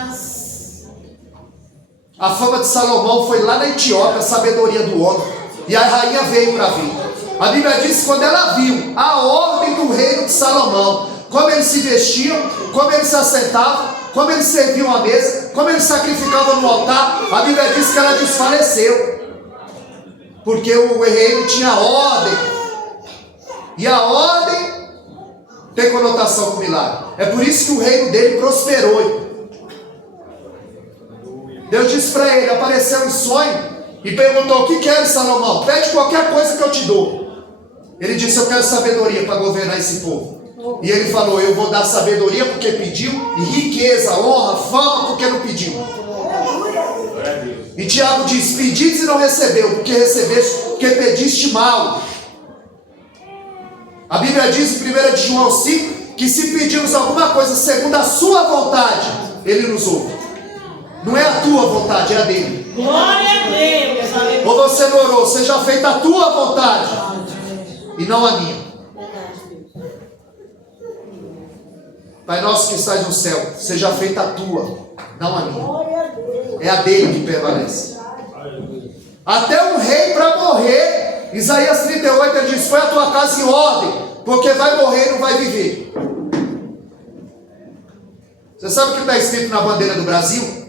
A fama de Salomão foi lá na Etiópia, a sabedoria do homem. E a rainha veio para vir. A Bíblia diz que quando ela viu a ordem do reino de Salomão, como eles se vestiam, como eles se assentavam, como eles serviam à mesa, como eles sacrificavam no altar, a Bíblia diz que ela desfaleceu. Porque o reino tinha ordem. E a ordem tem conotação com milagre. É por isso que o reino dele prosperou. Deus disse para ele, apareceu em sonho e perguntou: o que queres, Salomão? Pede qualquer coisa que eu te dou. Ele disse: eu quero sabedoria para governar esse povo. E ele falou: eu vou dar sabedoria porque pediu, e riqueza, honra, fama porque não pediu. E Tiago diz: pediste e não recebeu, porque recebeste, porque pediste mal. A Bíblia diz em 1 de João 5 que se pedirmos alguma coisa segundo a sua vontade, Ele nos ouve. Não é a tua vontade, é a dele. Glória a Deus. Aleluia. Ou você não orou: seja feita a tua vontade e não a minha. Pai nosso que estás no céu, seja feita a tua, não a minha. É a dele que prevalece. Até um rei para morrer, Isaías 38, ele diz: põe a tua casa em ordem, porque vai morrer e não vai viver. Você sabe o que está escrito na bandeira do Brasil?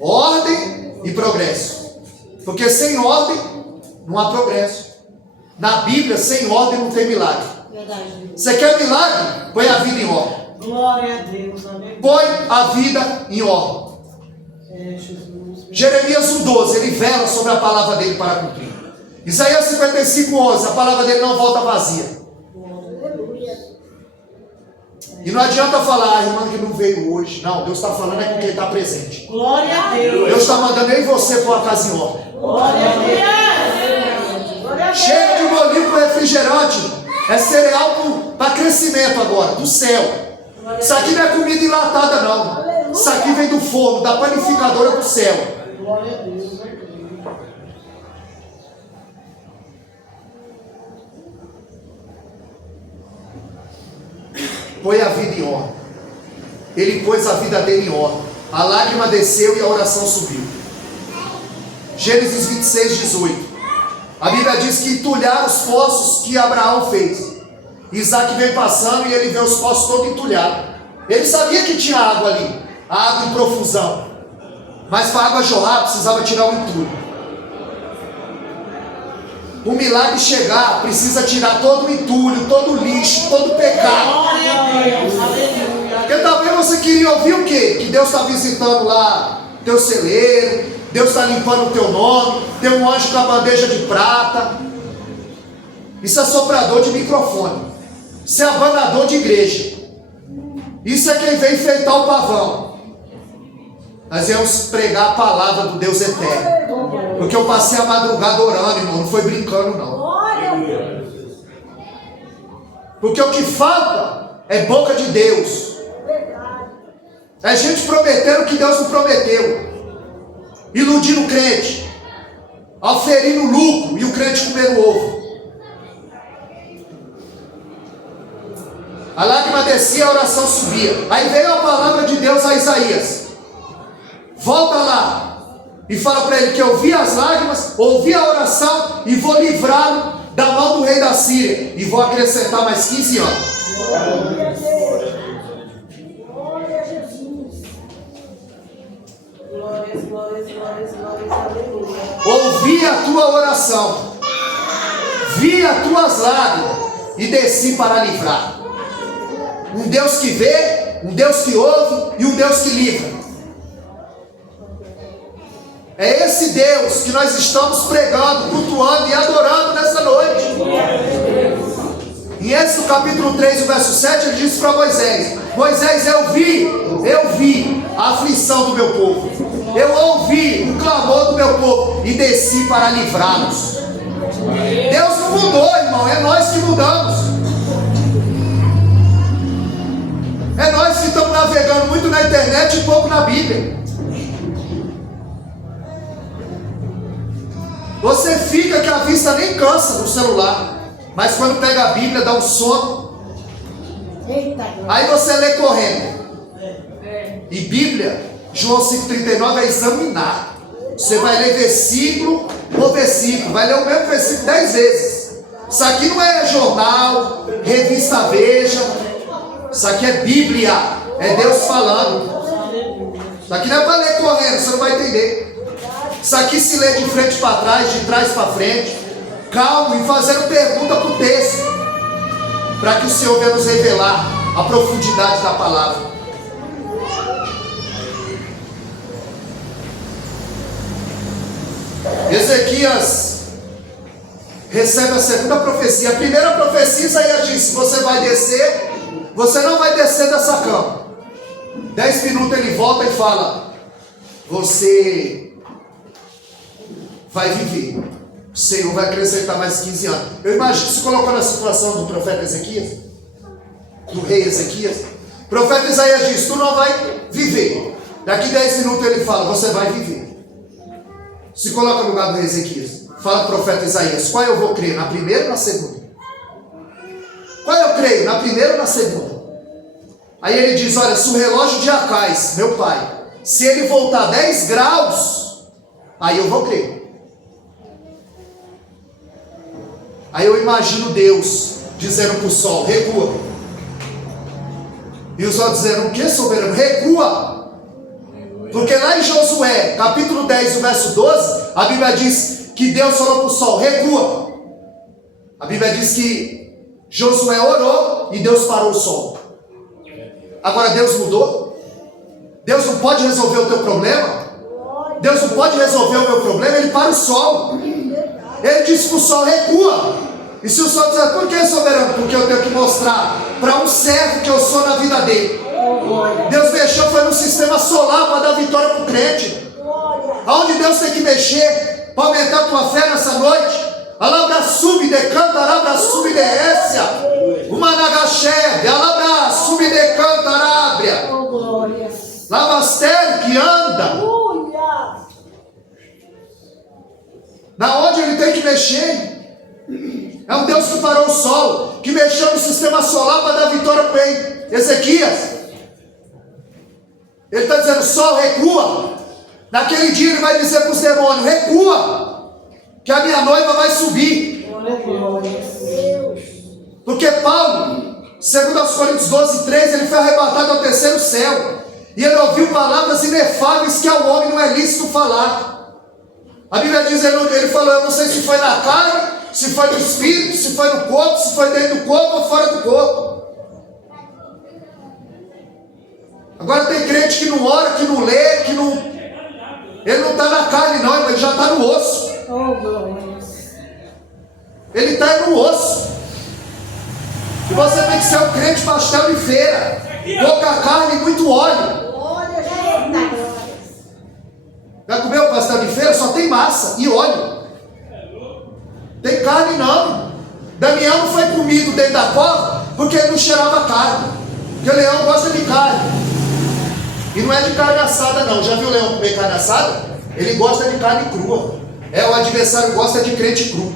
Ordem e progresso. Porque sem ordem não há progresso. Na Bíblia, sem ordem não tem milagre. Verdade. Você quer milagre? Põe a vida em ordem. Glória a Deus. Aleluia. Põe a vida em ordem. É, Jesus. Jeremias 1,12, ele vela sobre a palavra dele para cumprir. Isaías 55,11, a palavra dele não volta vazia. E não adianta falar: a irmã que não veio hoje. Não, Deus está falando é com quem está presente. Glória a Deus. Deus está mandando eu e você pôr a casa em ordem. Glória a Deus. Glória a Deus. Chega de bolinho com refrigerante. É cereal para crescimento agora, do céu. Isso aqui não é comida enlatada, não. Isso aqui vem do forno, da panificadora do céu. Glória a Deus. Põe a vida em ordem. Ele pôs a vida dele em ordem. A lágrima desceu e a oração subiu. Gênesis 26:18. A Bíblia diz que entulharam os poços que Abraão fez. Isaac veio passando e ele vê os poços todos entulhados. Ele sabia que tinha água ali, água em profusão. Mas para a água jorrar precisava tirar o entulho. O milagre chegar, precisa tirar todo o entulho, todo o lixo, todo o pecado. Glória a Deus. Aleluia. Porque talvez você queria ouvir o quê? Que Deus está visitando lá teu celeiro, Deus está limpando o teu nome, tem um anjo com a bandeja de prata. Isso é soprador de microfone. Isso é abanador de igreja. Isso é quem vem enfeitar o pavão. Nós viemos pregar a palavra do Deus eterno. Porque eu passei a madrugada orando, irmão. Não foi brincando, não. Porque o que falta é boca de Deus. É gente prometendo o que Deus não prometeu. Iludindo o crente. Oferindo lucro e o crente comendo ovo. A lágrima descia, a oração subia. Aí veio a palavra de Deus a Isaías. Volta lá e fala para ele que eu vi as lágrimas, ouvi a oração e vou livrá-lo da mão do rei da Síria. E vou acrescentar mais 15 anos. Glórias, glórias, glórias, glórias, aleluia. Ouvi a tua oração, vi as tuas lágrimas e desci para livrar. Um Deus que vê, um Deus que ouve e um Deus que livra. É esse Deus que nós estamos pregando, cultuando e adorando nessa noite. Em Êxodo capítulo 3, o verso 7, ele disse para Moisés: Moisés, eu vi a aflição do meu povo, eu ouvi o clamor do meu povo e desci para livrá-los. Deus não mudou, irmão, é nós que mudamos. É nós que estamos navegando muito na internet e pouco na Bíblia. Você fica que a vista nem cansa no celular, mas quando pega a Bíblia dá um sono. Aí você lê correndo. E Bíblia, João 5,39 é examinar. Você vai ler versículo por versículo, vai ler o mesmo versículo 10 vezes. Isso aqui não é jornal, revista Veja. Isso aqui é Bíblia, é Deus falando. Isso aqui não é para ler correndo, você não vai entender. Isso aqui se lê de frente para trás, de trás para frente, calmo e fazendo pergunta para o texto, para que o Senhor venha nos revelar a profundidade da palavra. Ezequias recebe a segunda profecia. A primeira profecia, Isaías disse: você vai descer, você não vai descer dessa cama. 10 minutos ele volta e fala: você vai viver, o Senhor vai acrescentar mais 15 anos. Eu imagino, se colocou na situação do profeta Ezequias, do rei Ezequias. O profeta Isaías diz: tu não vai viver. Daqui 10 minutos ele fala: você vai viver. Se coloca no lugar do rei Ezequias. Fala o profeta Isaías: qual eu vou crer, na primeira ou na segunda? Qual eu creio, na primeira ou na segunda? Aí ele diz: olha, se o relógio de Acais, meu pai, se ele voltar 10 graus, aí eu vou crer. Aí eu imagino Deus dizendo para o sol: recua. E o sol dizendo: o que, soberano? Recua. Porque lá em Josué, capítulo 10, o verso 12, a Bíblia diz que Deus falou para o sol: recua. A Bíblia diz que Josué orou e Deus parou o sol. Agora Deus mudou? Deus não pode resolver o teu problema? Deus não pode resolver o meu problema? Ele para o sol. Ele disse para o sol: recua. E se o sol dizer: por que, soberano? Porque eu tenho que mostrar para um servo que eu sou na vida dele. Deus mexeu, foi no sistema solar para dar vitória para o crente. Aonde Deus tem que mexer para aumentar a tua fé nessa noite? Alabra sub de cantarabra sub de écia. Uma nagaché, alabra sub de cantarabra. Lavaster que anda. Na onde ele tem que mexer? É um Deus que parou o sol, que mexeu no sistema solar para dar vitória para ele. Ezequias, ele está dizendo: sol, recua. Naquele dia ele vai dizer para os demônios: recua, que a minha noiva vai subir. Porque Paulo, segundo aos Coríntios 12, 13, ele foi arrebatado ao terceiro céu, e ele ouviu palavras inefáveis que ao homem não é lícito falar. A Bíblia diz, ele falou: eu não sei se foi na carne, se foi no espírito, se foi no corpo, se foi dentro do corpo ou fora do corpo. Agora tem crente que não ora, que não lê, que não... Ele não está na carne não, ele já está no osso. Ele está no osso. E você tem que ser um crente pastel de feira. Pouca carne e muito óleo. Vai comer o pastel de feira? Só tem massa e óleo. Tem carne não. Damião não foi comido dentro da cova Porque ele não cheirava carne. Porque o leão gosta de carne. E não é de carne assada não. Já viu o leão comer carne assada? Ele gosta de carne crua. O adversário gosta de crente cru.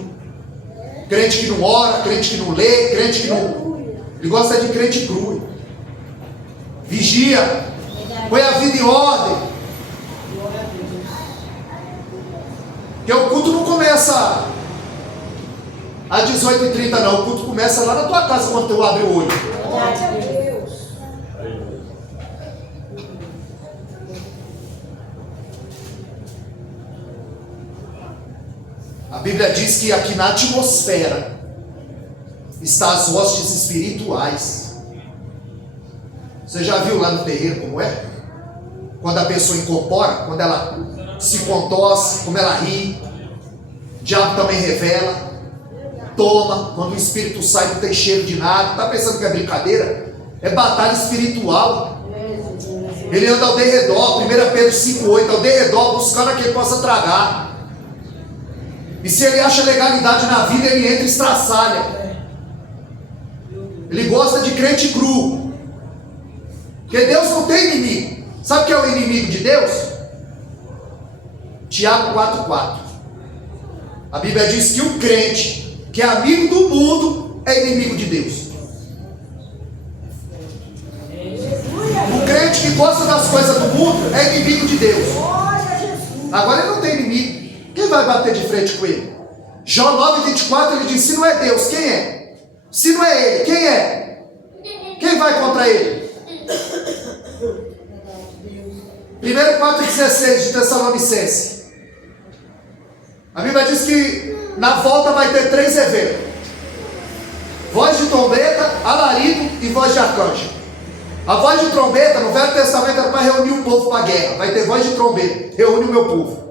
Crente que não ora, crente que não lê, crente que não... Ele gosta de crente cru. Vigia. Põe a vida em ordem. Porque o culto não começa às 18h30 não. O culto começa lá na tua casa quando tu abre o olho. A Bíblia diz que aqui na atmosfera está as hostes espirituais. Você já viu lá no terreiro como é? Quando a pessoa incorpora, quando ela se contorce, como ela ri, o diabo também revela, toma, quando o espírito sai não tem cheiro de nada. Está pensando que é brincadeira? É batalha espiritual. Ele anda ao derredor, 1 Pedro 5,8, ao derredor, buscando a quem possa tragar. E se ele acha legalidade na vida, ele entra e estraçalha. Ele gosta de crente cru. Porque Deus não tem inimigo. Sabe o que é o inimigo de Deus? Tiago 4,4. A Bíblia diz que o crente que é amigo do mundo é inimigo de Deus. O crente que gosta das coisas do mundo é inimigo de Deus. Agora ele não tem inimigo. Quem vai bater de frente com ele? João 9,24 ele diz: se não é Deus, quem é? Se não é ele, quem é? Quem vai contra ele? 1 4,16 de Tessalonicenses. A Bíblia diz que na volta vai ter 3 eventos: voz de trombeta, alarido e voz de arcanjo. A voz de trombeta no Velho Testamento era para reunir o povo para a guerra. Vai ter voz de trombeta, reúne o meu povo.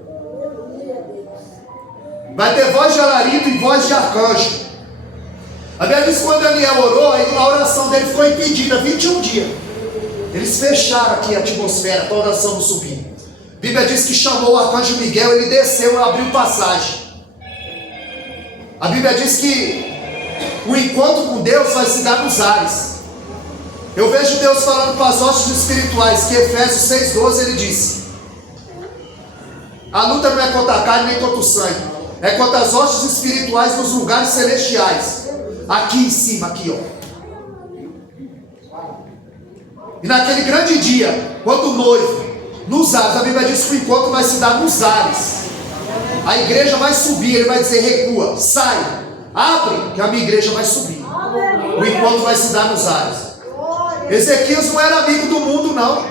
Vai ter voz de alarido e voz de arcanjo. A Bíblia diz que quando Daniel orou, a oração dele ficou impedida 21 dias. Eles fecharam aqui a atmosfera para a oração não subir. A Bíblia diz que chamou o arcanjo Miguel, ele desceu e abriu passagem. A Bíblia diz que o encontro com Deus vai se dar nos ares. Eu vejo Deus falando para as hostes espirituais, que Efésios 6,12 ele disse: a luta não é contra a carne nem contra o sangue, é contra as hostes espirituais nos lugares celestiais. Aqui em cima, aqui ó. E naquele grande dia, quando o noivo, nos ares, a Bíblia diz que o encontro vai se dar nos ares. A igreja vai subir, ele vai dizer: recua, sai, abre, que a minha igreja vai subir. O encontro vai se dar nos ares. Ezequias não era amigo do mundo não.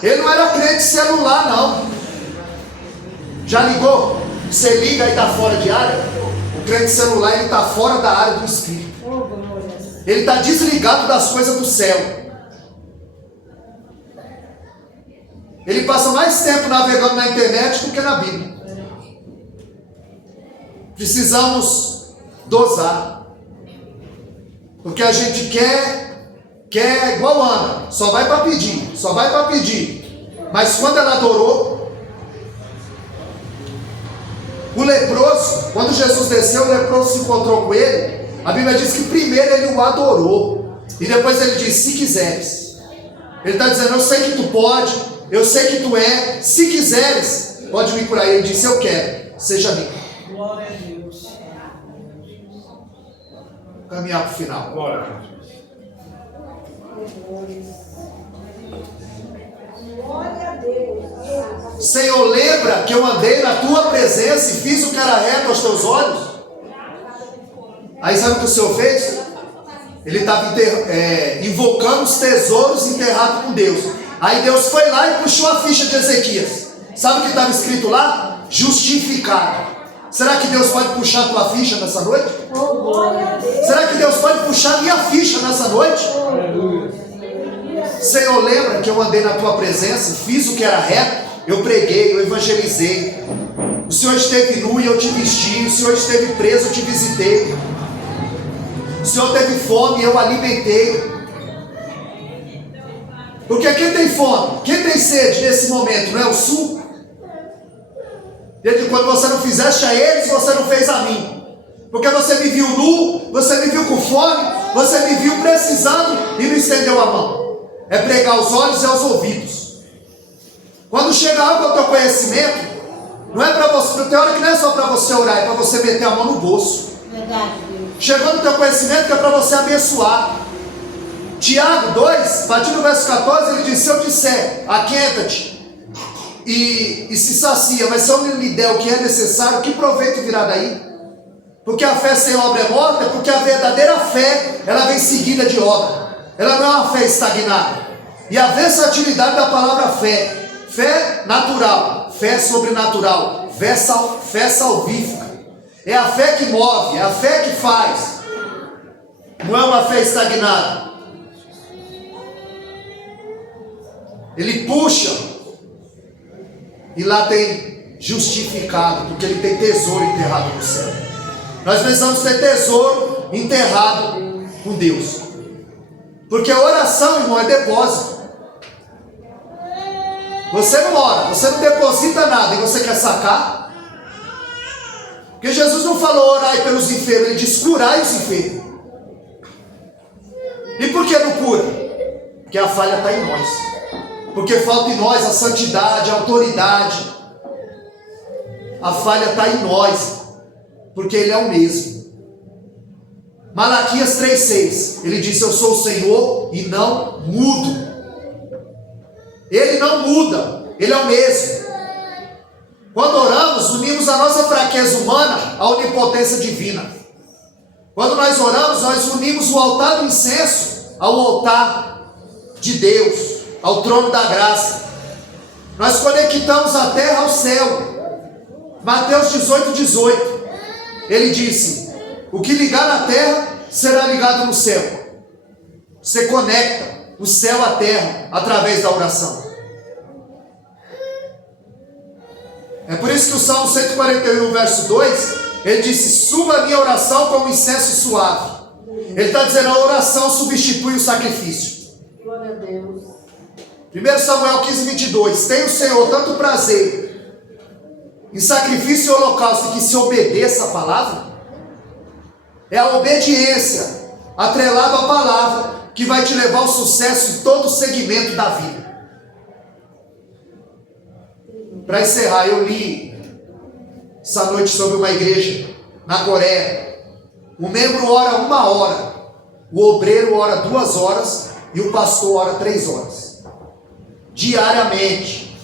Ele não era crente celular não. Já ligou? Você liga e está fora de área. O crente celular, ele está fora da área do espírito. Ele está desligado das coisas do céu. Ele passa mais tempo navegando na internet do que na Bíblia. Precisamos dosar. Porque a gente quer igual Ana, só vai para pedir, só vai para pedir. Mas quando ela adorou, o leproso, quando Jesus desceu, o leproso se encontrou com ele. A Bíblia diz que primeiro ele o adorou, e depois ele disse: se quiseres. Ele está dizendo: eu sei que tu pode, eu sei que tu é, se quiseres, pode me curar. Ele disse: eu quero, seja meu. Glória a Deus. Caminhar para o final. Glória a Deus. Senhor, lembra que eu andei na tua presença e fiz o que era reto aos teus olhos? Aí sabe o que o Senhor fez? Ele estava invocando os tesouros enterrados com Deus. Aí Deus foi lá e puxou a ficha de Ezequias. Sabe o que estava escrito lá? Justificado. Será que Deus pode puxar a tua ficha nessa noite? Será que Deus pode puxar a minha ficha nessa noite? Senhor, lembra que eu andei na tua presença, fiz o que era reto, eu preguei, eu evangelizei. O Senhor esteve nu e eu te vesti. O Senhor esteve preso, eu te visitei. O Senhor teve fome e eu alimentei. Porque quem tem fome, quem tem sede nesse momento, não é o sul? Desde quando você não fizeste a eles, você não fez a mim. Porque você me viu nu, você me viu com fome, Você me viu precisando e não estendeu a mão. É pregar os olhos e aos ouvidos. Quando chega algo ao teu conhecimento, não é para você, tem hora que não é só para você orar, é para você meter a mão no bolso. Verdade, Deus. Chegou no teu conhecimento que é para você abençoar. Tiago 2, a partir do verso 14, ele diz: se eu disser, aquenta-te e se sacia, mas se eu não lhe der o que é necessário, que proveito virá daí? Porque a fé sem obra é morta, porque a verdadeira fé, ela vem seguida de obra. Ela não é uma fé estagnada. E a versatilidade da palavra fé, fé natural, fé sobrenatural, fé salvífica, é a fé que move, é a fé que faz, não é uma fé estagnada. Ele puxa, e lá tem justificado, porque ele tem tesouro enterrado no céu. Nós precisamos ter tesouro enterrado com Deus, porque a oração, irmão, é depósito. Você não ora, você não deposita nada e você quer sacar. Porque Jesus não falou orai pelos enfermos, ele diz curai os enfermos. E por que não cura? Porque a falha está em nós. Porque falta em nós a santidade, a autoridade. A falha está em nós, porque ele é o mesmo. Malaquias 3,6, ele disse: eu sou o Senhor e não mudo. Ele não muda, ele é o mesmo. Quando oramos, unimos a nossa fraqueza humana à onipotência divina. Quando nós oramos, nós unimos o altar do incenso ao altar de Deus, ao trono da graça. Nós conectamos a terra ao céu. Mateus 18:18, ele disse: o que ligar na terra será ligado no céu. Você conecta o céu à terra através da oração. É por isso que o Salmo 141, verso 2, ele disse: suba a minha oração como incenso suave. Ele está dizendo: a oração substitui o sacrifício. Glória a Deus. 1 Samuel 15:22, tem o Senhor tanto prazer em sacrifício e holocausto que se obedeça a palavra. É a obediência atrelada à palavra que vai te levar ao sucesso em todo o segmento da vida. Para encerrar, eu li essa noite sobre uma igreja na Coreia. O membro ora 1 hora, o obreiro ora 2 horas e o pastor ora 3 horas. Diariamente.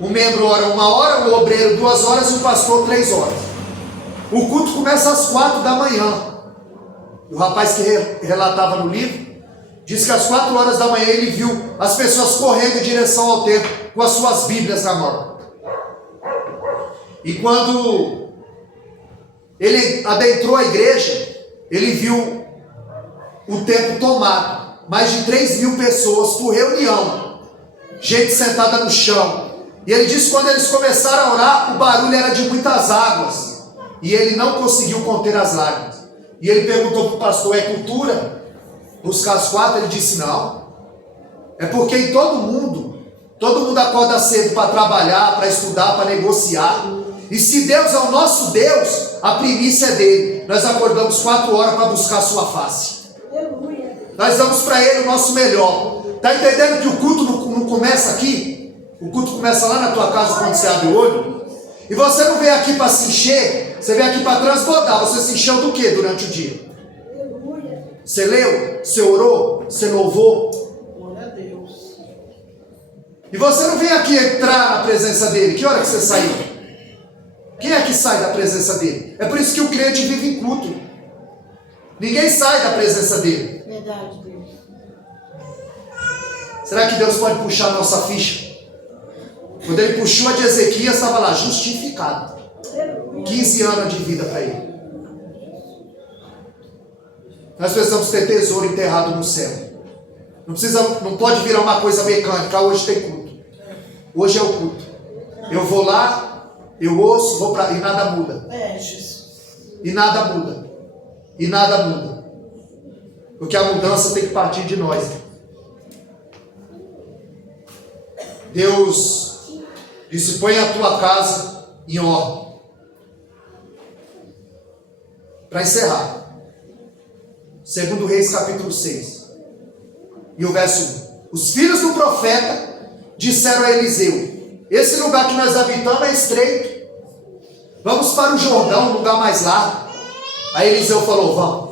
O membro ora 1 hora, o obreiro 2 horas e o pastor 3 horas. O culto começa às 4 da manhã. O rapaz que relatava no livro diz que às 4 horas da manhã ele viu as pessoas correndo em direção ao templo com as suas Bíblias na mão. E quando ele adentrou a igreja, ele viu o templo tomado. Mais de 3.000 pessoas por reunião. Gente sentada no chão. E ele disse que quando eles começaram a orar, o barulho era de muitas águas. E ele não conseguiu conter as lágrimas. E ele perguntou para o pastor: é cultura buscar as 4? Ele disse: não. É porque em todo mundo acorda cedo para trabalhar, para estudar, para negociar. E se Deus é o nosso Deus, a primícia é dele. Nós acordamos 4 horas para buscar a sua face. Aleluia. Nós damos para ele o nosso melhor. Está entendendo que o culto não começa aqui? O culto começa lá na tua casa quando você abre o olho. E você não vem aqui para se encher, você vem aqui para transbordar. Você se encheu do que durante o dia? Aleluia. Você leu? Você orou? Você louvou? Glória a Deus. E você não vem aqui entrar na presença dele. Que hora que você saiu? Quem é que sai da presença dele? É por isso que o crente vive em culto. Ninguém sai da presença dele. Verdade, Deus. Será que Deus pode puxar a nossa ficha? Quando ele puxou a de Ezequias, estava lá, justificado. 15 anos de vida para ele. Nós precisamos ter tesouro enterrado no céu. Não pode virar uma coisa mecânica. Hoje tem culto. Hoje é o culto. Eu vou lá, eu ouço, vou para... E nada muda. É, Jesus. E nada muda. E nada muda. Porque a mudança tem que partir de nós. Deus disse: põe a tua casa em ordem. Para encerrar, 2 Reis capítulo 6. E o verso 1. Os filhos do profeta disseram a Eliseu: esse lugar que nós habitamos é estreito. Vamos para o Jordão, um lugar mais largo. Aí Eliseu falou: vamos.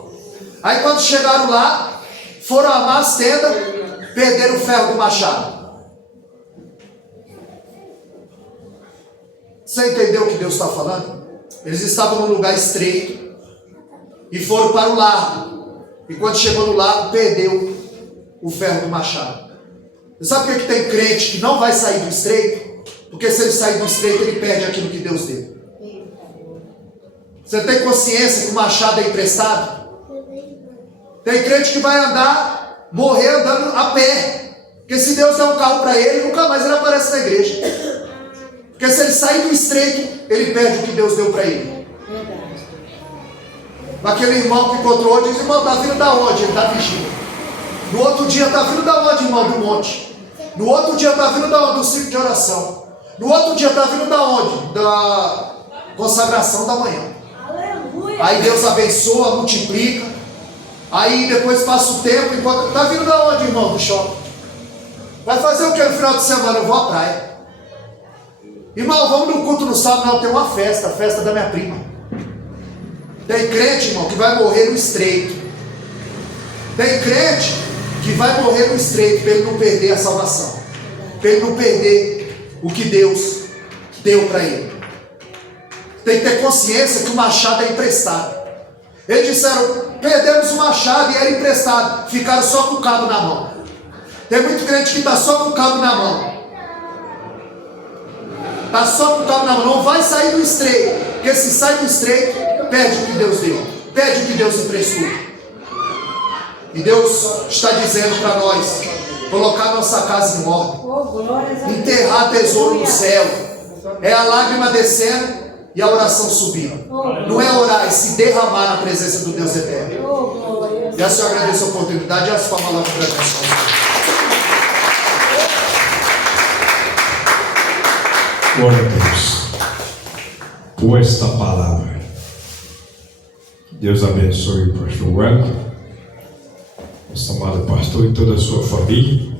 Aí quando chegaram lá, foram armar as tendas, perderam o ferro do machado. Você entendeu o que Deus está falando? Eles estavam num lugar estreito e foram para o largo. E quando chegou no largo, perdeu o ferro do machado. Você sabe por que tem crente que não vai sair do estreito? Porque se ele sair do estreito, ele perde aquilo que Deus deu. Você tem consciência que o machado é emprestado? Tem crente que vai andar, morrer andando a pé. Porque se Deus der um carro para ele, nunca mais ele aparece na igreja. Porque se ele sair do estreito, ele perde o que Deus deu para ele. Aquele irmão que encontrou hoje, diz: irmão, está vindo da onde? Ele está vigindo. No outro dia está vindo da onde, irmão? Do monte. No outro dia está vindo da onde? Do ciclo de oração. No outro dia está vindo da onde? Da consagração da manhã. Aleluia. Aí Deus abençoa, multiplica. Aí depois passa o tempo, enquanto está vindo da onde, irmão? Do shopping. Vai fazer o que no final de semana? Eu vou à praia. Irmão, vamos no culto no sábado? Não, tem uma festa, a festa da minha prima. Tem crente, irmão, que vai morrer no estreito. Tem crente que vai morrer no estreito para ele não perder a salvação, para ele não perder o que Deus deu para ele. Tem que ter consciência que o machado é emprestado. Eles disseram: perdemos o machado e era emprestado. Ficaram só com o cabo na mão. Tem muito crente que está só com o cabo na mão. Está só com o cabo na mão. Não vai sair do estreito. Porque se sai do estreito, perde o que Deus deu. Perde o que Deus emprestou. E Deus está dizendo para nós: colocar nossa casa em ordem. Oh, glórias a Deus. Enterrar tesouro no céu. É a lágrima descendo e a oração subindo. Não é orar, é se derramar na presença do Deus eterno. Oh, glórias. E a senhora agradece a oportunidade e as palmas lá para a Glória a Deus por esta palavra. Deus abençoe o pastor Wellington, nosso amado pastor e toda a sua família.